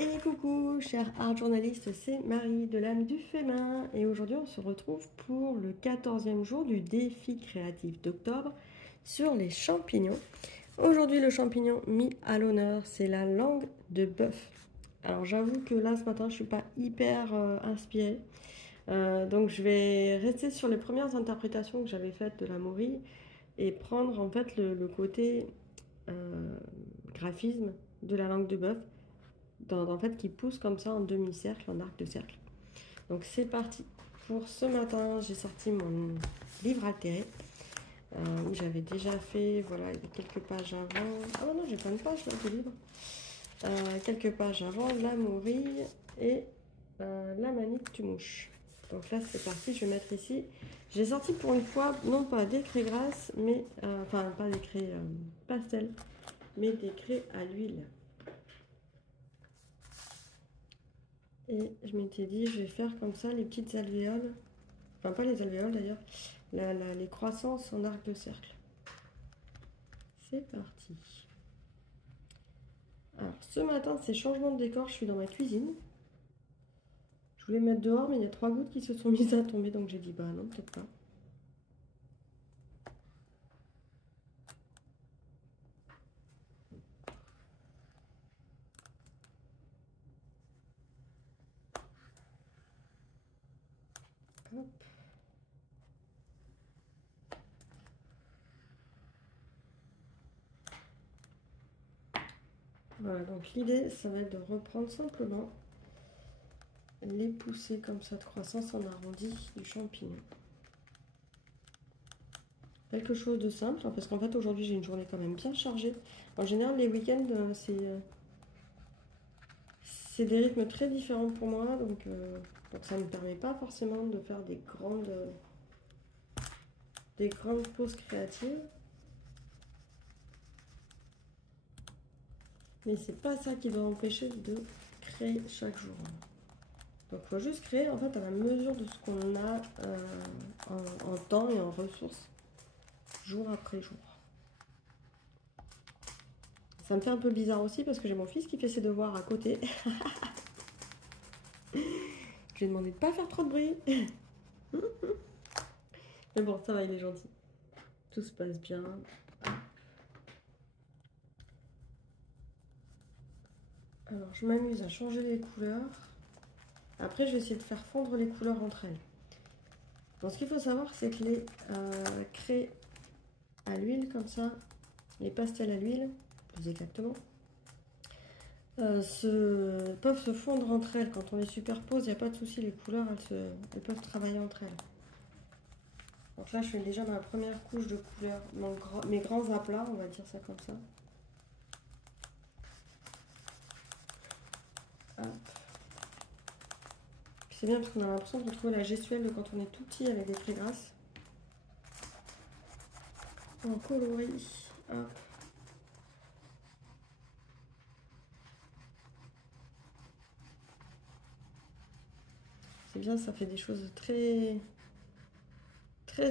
Et coucou, cher art journaliste, c'est Marie de l'âme du Fémin. Et aujourd'hui, on se retrouve pour le 14e jour du défi créatif d'octobre sur les champignons. Aujourd'hui, le champignon mis à l'honneur, c'est la langue de bœuf. Alors, j'avoue que là, ce matin, je suis pas hyper inspirée. Donc, je vais rester sur les premières interprétations que j'avais faites de la morille et prendre en fait le côté graphisme de la langue de bœuf. En fait, qui pousse comme ça en demi-cercle, en arc de cercle. Donc c'est parti. Pour ce matin, j'ai sorti mon livre altéré où j'avais déjà fait, voilà, il y a quelques pages avant. Ah non, j'ai plein de pages là, de livre. Quelques pages avant, la morille et la manique du mouche. Donc là, c'est parti, je vais mettre ici. J'ai sorti pour une fois, non pas des craies grasses, mais enfin pas des craies pastel, mais des craies à l'huile. Et je m'étais dit, je vais faire comme ça les petites alvéoles, enfin pas les alvéoles d'ailleurs, les croissances en arc de cercle. C'est parti. Alors ce matin, c'est changement de décor, je suis dans ma cuisine. Je voulais mettre dehors, mais il y a 3 gouttes qui se sont mises à tomber, donc j'ai dit, bah non, peut-être pas. Hop. Voilà, donc l'idée, ça va être de reprendre simplement les poussées comme ça de croissance en arrondi du champignon. Quelque chose de simple, hein, parce qu'en fait aujourd'hui j'ai une journée quand même bien chargée. En général, les week-ends, c'est des rythmes très différents pour moi, donc ça ne me permet pas forcément de faire des grandes pauses créatives. Mais c'est pas ça qui doit empêcher de créer chaque jour. Donc il faut juste créer en fait à la mesure de ce qu'on a en temps et en ressources, jour après jour. Ça me fait un peu bizarre aussi parce que j'ai mon fils qui fait ses devoirs à côté. Je lui ai demandé de pas faire trop de bruit. Mais bon, ça va, il est gentil. Tout se passe bien. Alors, je m'amuse à changer les couleurs. Après, je vais essayer de faire fondre les couleurs entre elles. Donc, ce qu'il faut savoir, c'est que les craies à l'huile, comme ça, les pastels à l'huile, plus exactement, peuvent se fondre entre elles. Quand on les superpose, il n'y a pas de souci, les couleurs, elles peuvent travailler entre elles. Donc là, je fais déjà ma première couche de couleurs, mes grands aplats, on va dire ça comme ça. C'est bien parce qu'on a l'impression de retrouver la gestuelle de quand on est tout petit avec des craies grasses. En coloris. Hop. C'est bien, ça fait des choses très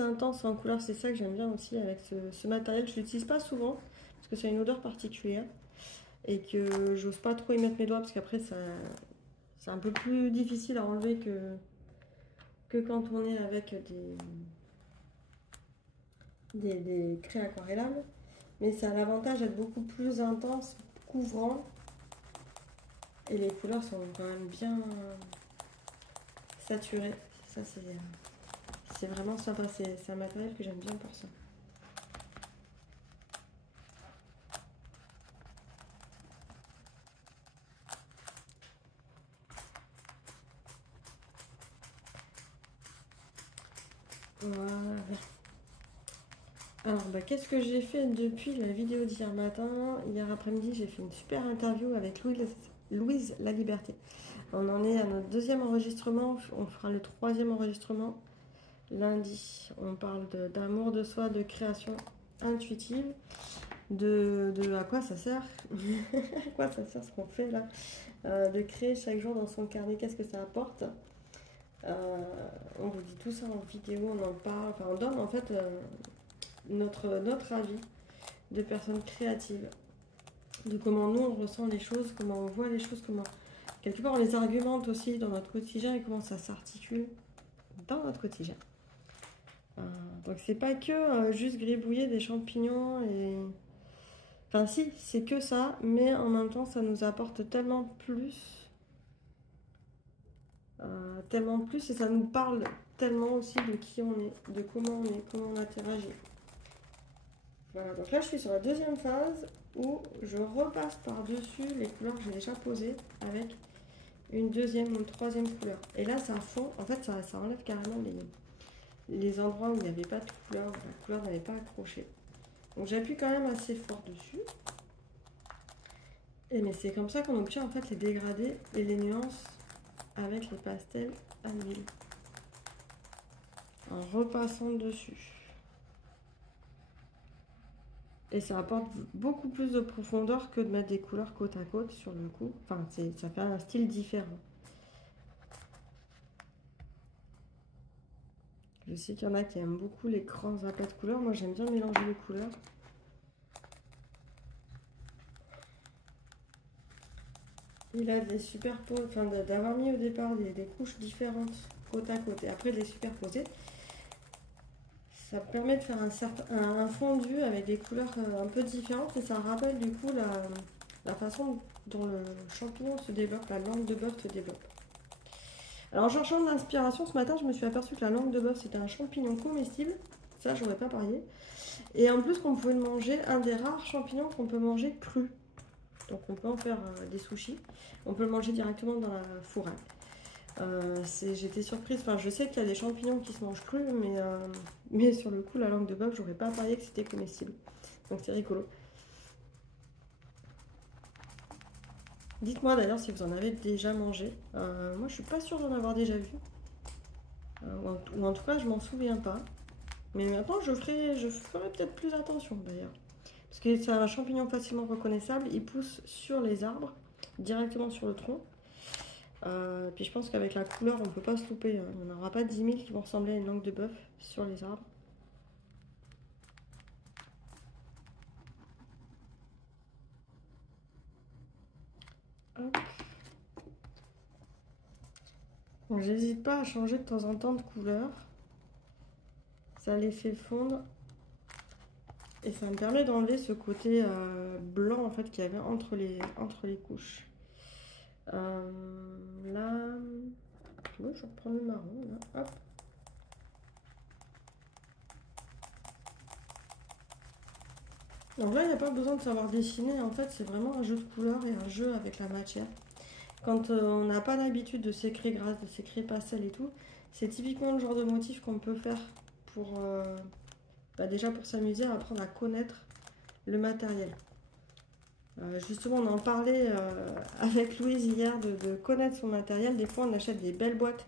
intenses en couleur. C'est ça que j'aime bien aussi avec ce matériel. Je l'utilise pas souvent parce que ça a une odeur particulière et que j'ose pas trop y mettre mes doigts parce qu'après c'est un peu plus difficile à enlever que quand on est avec des craies aquarellables. Mais ça a l'avantage d'être beaucoup plus intense, couvrant. Et les couleurs sont quand même bien saturées. Ça, c'est vraiment sympa. C'est un matériel que j'aime bien pour ça. Voilà. Alors, qu'est-ce que j'ai fait depuis la vidéo d'hier matin? Hier après-midi, j'ai fait une super interview avec Louise La Liberté. On en est à notre 2e enregistrement. On fera le 3e enregistrement lundi. On parle d'amour de soi, de création intuitive, de à quoi ça sert, à quoi ça sert ce qu'on fait là, de créer chaque jour dans son carnet, qu'est-ce que ça apporte. On vous dit tout ça en vidéo, on en parle, enfin on donne en fait notre avis de personnes créatives, de comment nous on ressent les choses, comment on voit les choses, comment quelque part on les argumente aussi dans notre quotidien et comment ça s'articule dans notre quotidien. Donc c'est pas que juste gribouiller des champignons et... Enfin si, c'est que ça, mais en même temps ça nous apporte tellement plus et ça nous parle tellement aussi de qui on est, de comment on interagit. Voilà, donc là je suis sur la deuxième phase où je repasse par-dessus les couleurs que j'ai déjà posées avec une deuxième ou une troisième couleur. Et là ça fond, en fait ça enlève carrément les endroits où il n'y avait pas de couleur, où la couleur n'avait pas accroché. Donc j'appuie quand même assez fort dessus. Et mais c'est comme ça qu'on obtient en fait les dégradés et les nuances avec les pastels à l'huile. En repassant dessus. Et ça apporte beaucoup plus de profondeur que de mettre des couleurs côte à côte sur le coup. Enfin, ça fait un style différent. Je sais qu'il y en a qui aiment beaucoup les grands apats de couleurs. Moi, j'aime bien mélanger les couleurs. Il a des superpos, enfin d'avoir mis au départ des couches différentes côte à côte et après de les superposer. Ça permet de faire un fondu avec des couleurs un peu différentes et ça rappelle du coup la façon dont le champignon se développe, la langue de bœuf se développe. Alors en cherchant de l'inspiration ce matin, je me suis aperçue que la langue de bœuf c'était un champignon comestible, ça j'aurais pas parié. Et en plus qu'on pouvait le manger, un des rares champignons qu'on peut manger cru. Donc on peut en faire des sushis, on peut le manger directement dans la fourraille. J'étais surprise, enfin je sais qu'il y a des champignons qui se mangent crus, mais sur le coup la langue de bœuf j'aurais pas parié que c'était comestible, donc c'est rigolo. Dites-moi d'ailleurs si vous en avez déjà mangé. Moi je suis pas sûre d'en avoir déjà vu, ou en tout cas je m'en souviens pas, mais maintenant je ferai peut-être plus attention d'ailleurs, parce que c'est un champignon facilement reconnaissable, il pousse sur les arbres, directement sur le tronc. Puis je pense qu'avec la couleur on peut pas se louper, hein. Il n'y en aura pas 10 000 qui vont ressembler à une langue de bœuf sur les arbres. Donc j'hésite pas à changer de temps en temps de couleur, ça les fait fondre et ça me permet d'enlever ce côté blanc en fait qu'il y avait entre les couches. Là, oui, je reprends le marron là. Hop. Donc là, il n'y a pas besoin de savoir dessiner, en fait, c'est vraiment un jeu de couleurs et un jeu avec la matière. Quand on n'a pas l'habitude de s'écrire grasse, de s'écrire pastel et tout, c'est typiquement le genre de motif qu'on peut faire pour, déjà pour s'amuser à apprendre à connaître le matériel. Justement, on en parlait avec Louise hier de connaître son matériel. Des fois, on achète des belles boîtes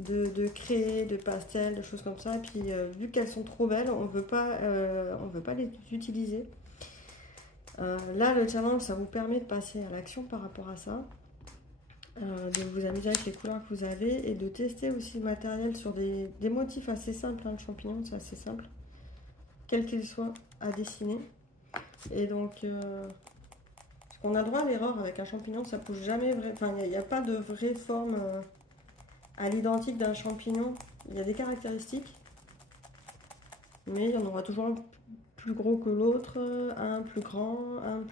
de crayons, de pastels, de choses comme ça. Et puis, vu qu'elles sont trop belles, on veut pas les utiliser. Là, le challenge, ça vous permet de passer à l'action par rapport à ça. De vous amuser avec les couleurs que vous avez et de tester aussi le matériel sur des motifs assez simples. Hein, le champignon, c'est assez simple, quel qu'il soit, à dessiner. Et donc... on a droit à l'erreur avec un champignon, ça pousse jamais vrai. Enfin, il n'y a pas de vraie forme à l'identique d'un champignon. Il y a des caractéristiques, mais il y en aura toujours un plus gros que l'autre, un plus grand, un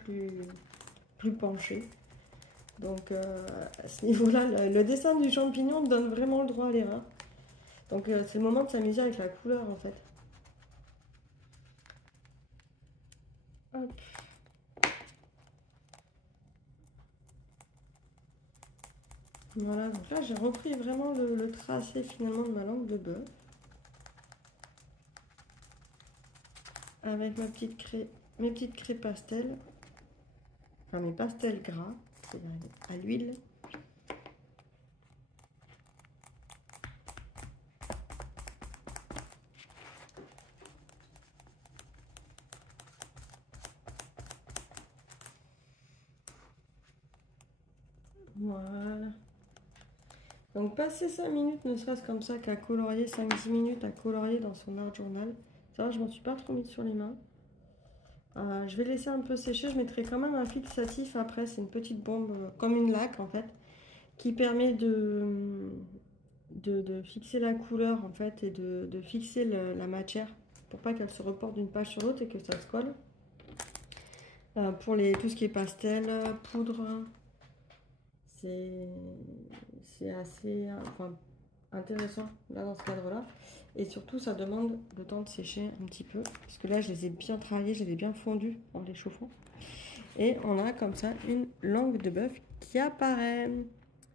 plus penché. Donc à ce niveau-là, le dessin du champignon donne vraiment le droit à l'erreur. Donc c'est le moment de s'amuser avec la couleur en fait. Hop. Voilà, donc là j'ai repris vraiment le tracé finalement de ma langue de bœuf. Avec mes petites craies pastel. Enfin mes pastels gras, c'est-à-dire à l'huile. Voilà. Donc passer 5 minutes, ne serait-ce comme ça qu'à colorier, 5-10 minutes à colorier dans son art journal. Ça va, je m'en suis pas trop mise sur les mains. Je vais laisser un peu sécher, je mettrai quand même un fixatif après, c'est une petite bombe comme une laque en fait. qui permet de fixer la couleur en fait et de fixer la matière pour pas qu'elle se reporte d'une page sur l'autre et que ça se colle. Pour tout ce qui est pastel, poudre, c'est assez intéressant là dans ce cadre-là. Et surtout, ça demande le temps de sécher un petit peu. Parce que là, je les ai bien travaillés, je les ai bien fondus en les chauffant. Et on a comme ça une langue de bœuf qui apparaît.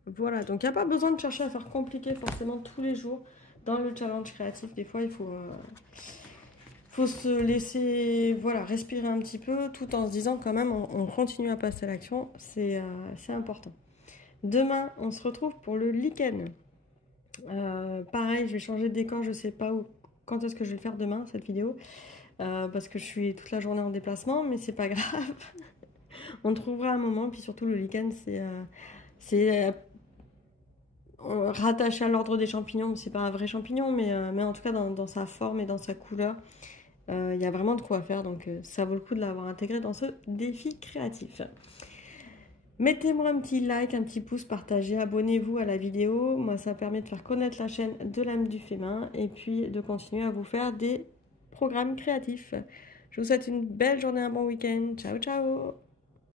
Voilà, donc il n'y a pas besoin de chercher à faire compliqué forcément tous les jours dans le challenge créatif. Des fois, il faut se laisser respirer un petit peu tout en se disant quand même on continue à passer à l'action. C'est important. Demain, on se retrouve pour le lichen. Pareil, je vais changer de décor, je sais pas quand est-ce que je vais le faire demain, cette vidéo. Parce que je suis toute la journée en déplacement, mais c'est pas grave. On trouvera un moment, puis surtout le lichen, c'est rattaché à l'ordre des champignons, c'est pas un vrai champignon, mais en tout cas dans sa forme et dans sa couleur, il y a vraiment de quoi faire, donc ça vaut le coup de l'avoir intégré dans ce défi créatif. Mettez-moi un petit like, un petit pouce, partagez, abonnez-vous à la vidéo, moi ça permet de faire connaître la chaîne de l'âme du fait main et puis de continuer à vous faire des programmes créatifs. Je vous souhaite une belle journée, un bon week-end, ciao ciao.